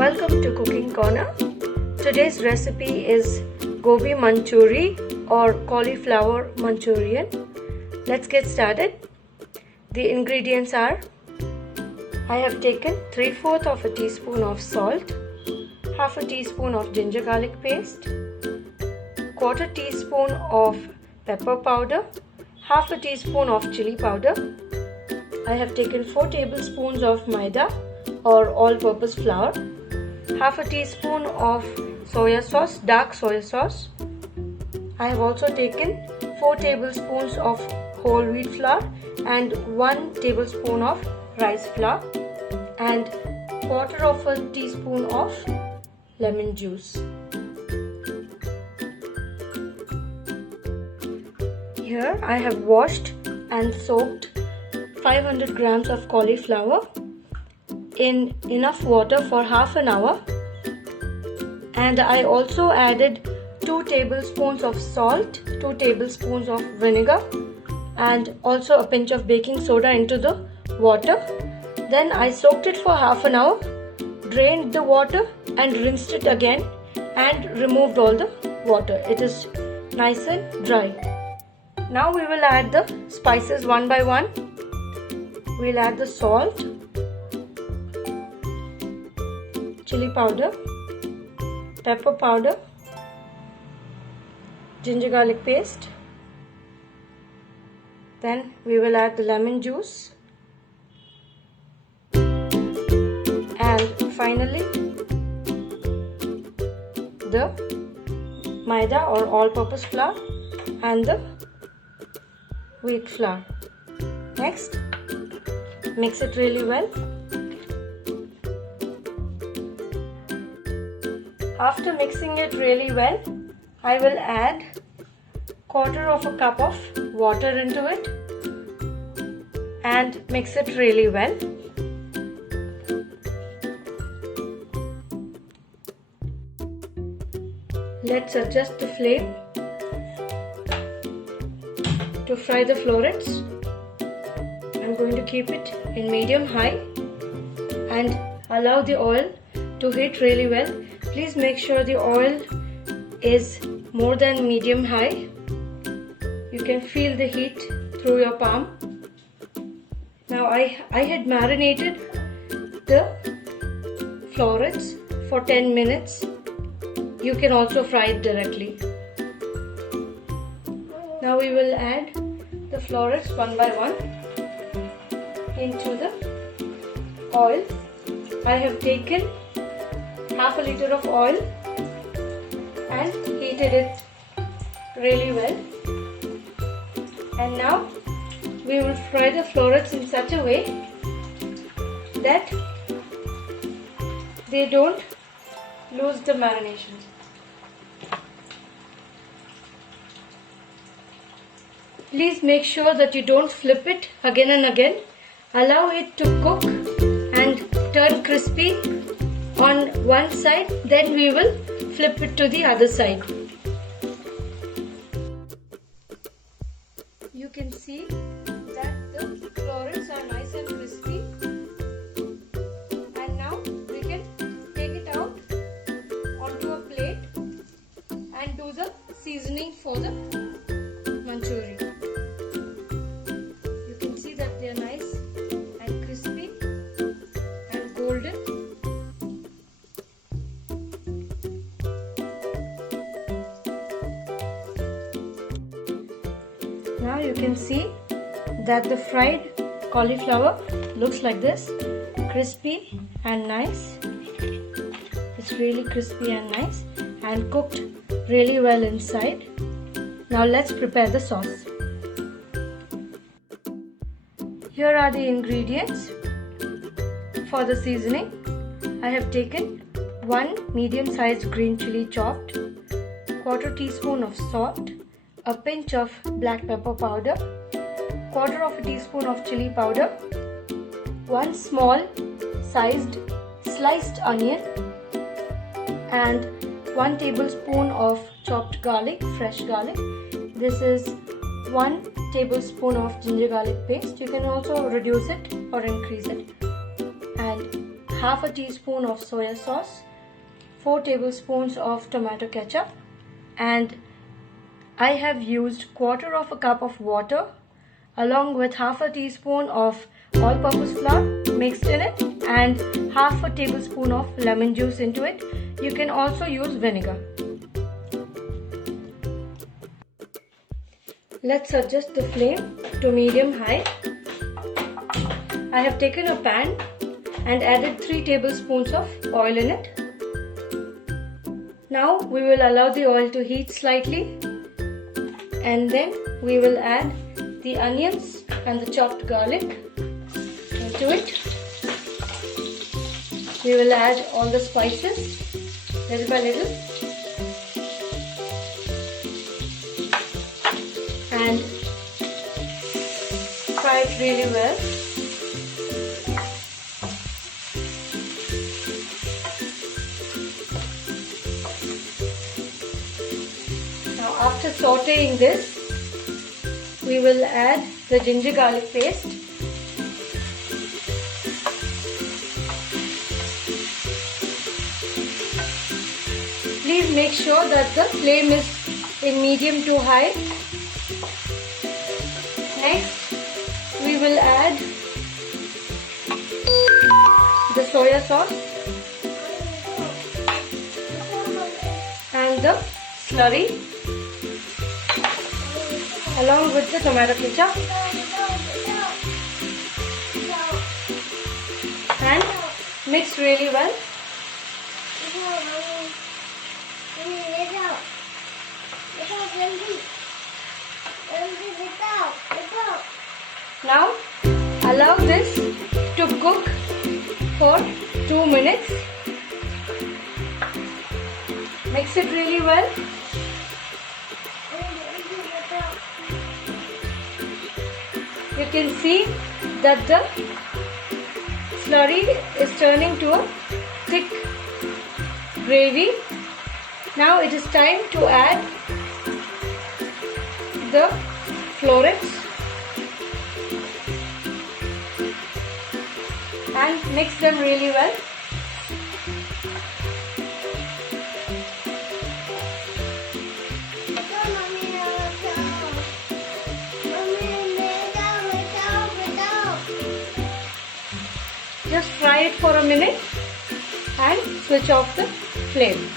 Welcome to Cooking Corner. Today's recipe is gobi manchuri or cauliflower manchurian. Let's get started. The ingredients are: I have taken 3/4 of a teaspoon of salt, half a teaspoon of ginger garlic paste, 1/4 teaspoon of pepper powder, half a teaspoon of chili powder. I have taken 4 tablespoons of maida or all-purpose flour, half a teaspoon of soya sauce, dark soya sauce. I have also taken 4 tablespoons of whole wheat flour and 1 tablespoon of rice flour and 1/4 of a teaspoon of lemon juice. Here I have washed and soaked 500 grams of cauliflower in enough water for half an hour, and I also added 2 tablespoons of salt, 2 tablespoons of vinegar and also a pinch of baking soda into the water. Then I soaked it for half an hour, drained the water and rinsed it again and removed all the water. It is nice and dry. Now we will add the spices one by one. We'll add the salt, chili powder, pepper powder, ginger garlic paste. Then we will add the lemon juice. And finally the maida or all-purpose flour and the wheat flour. Next, mix it really well. After mixing it really well, I will add 1/4 of a cup of water into it and mix it really well. Let's adjust the flame to fry the florets. I'm going to keep it in medium-high and allow the oil to heat really well. Please make sure the oil is more than medium-high. You can feel the heat through your palm. Now I had marinated the florets for 10 minutes. You can also fry it directly. Now we will add the florets one by one into the oil. I have taken half a liter of oil and heated it really well. And now we will fry the florets in such a way that they don't lose the marination. Please make sure that you don't flip it again and again. Allow it to cook and turn crispy on one side, then we will flip it to the other side. You can see that the florets are nice and crispy, and now we can take it out onto a plate and do the seasoning for the manchurian. You can see that they are nice and crispy and golden. Now you can see that the fried cauliflower looks like this, crispy and nice. It's really crispy and nice and cooked really well inside. Now let's prepare the sauce. Here are the ingredients for the seasoning. I have taken 1 medium-sized green chili chopped, 1/4 teaspoon of salt, a pinch of black pepper powder, 1/4 of a teaspoon of chili powder, 1 small sized sliced onion and 1 tablespoon of chopped garlic, fresh garlic. This is 1 tablespoon of ginger garlic paste. You can also reduce it or increase it. And half a teaspoon of soya sauce, 4 tablespoons of tomato ketchup, and I have used 1/4 cup of water along with half a teaspoon of all-purpose flour mixed in it and half a tablespoon of lemon juice into it. You can also use vinegar. Let's adjust the flame to medium-high. I have taken a pan and added 3 tablespoons of oil in it. Now we will allow the oil to heat slightly, and then we will add the onions and the chopped garlic into it. We will add all the spices little by little and fry it really well. Now after sauteing this, we will add the ginger garlic paste. Please make sure that the flame is in medium to high. Next, we will add the soya sauce and the slurry along with the tomato ketchup and mix really well. Now allow this to cook for 2 minutes. Mix it really well. You can see that the slurry is turning to a thick gravy. Now it is time to add the florets and mix them really well. Just fry it for a minute and switch off the flame.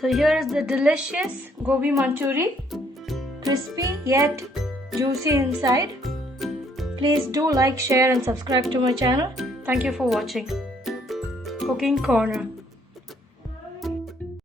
So here is the delicious gobi manchuri, crispy yet juicy inside. Please do like, share and subscribe to my channel. Thank you for watching Cooking Corner.